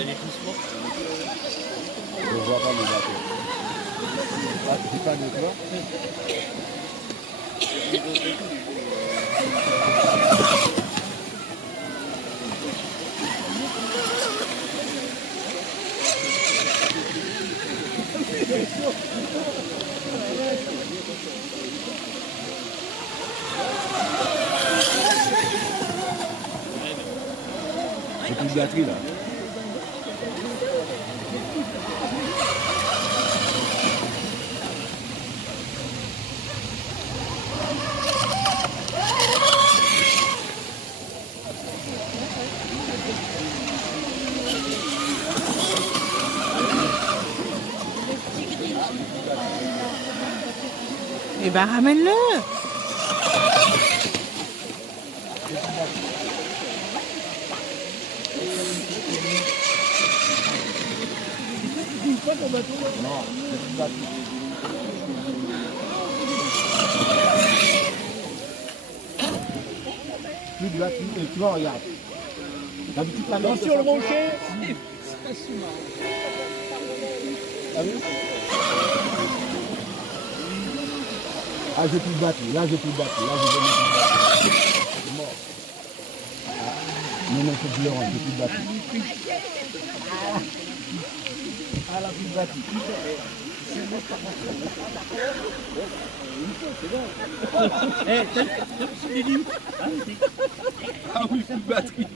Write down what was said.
est tout sport. Je ne vois pas le bateau. Ah, c'est pas de toi. J'ai plus de batterie là. Eh ben ramène-le. Non, c'est pas plus de batterie. Et tu vois, regarde. D'habitude, la danse Sur le manquet. T'as vu? Ah, j'ai plus de batterie. Là, j'ai plus de batterie. Là, j'ai plus de batterie. C'est mort. Non, non, faut que je le rende. J'ai plus de batterie. Ah, là, plus de batterie. Eh, t'as dit? Ah oui, plus de batterie.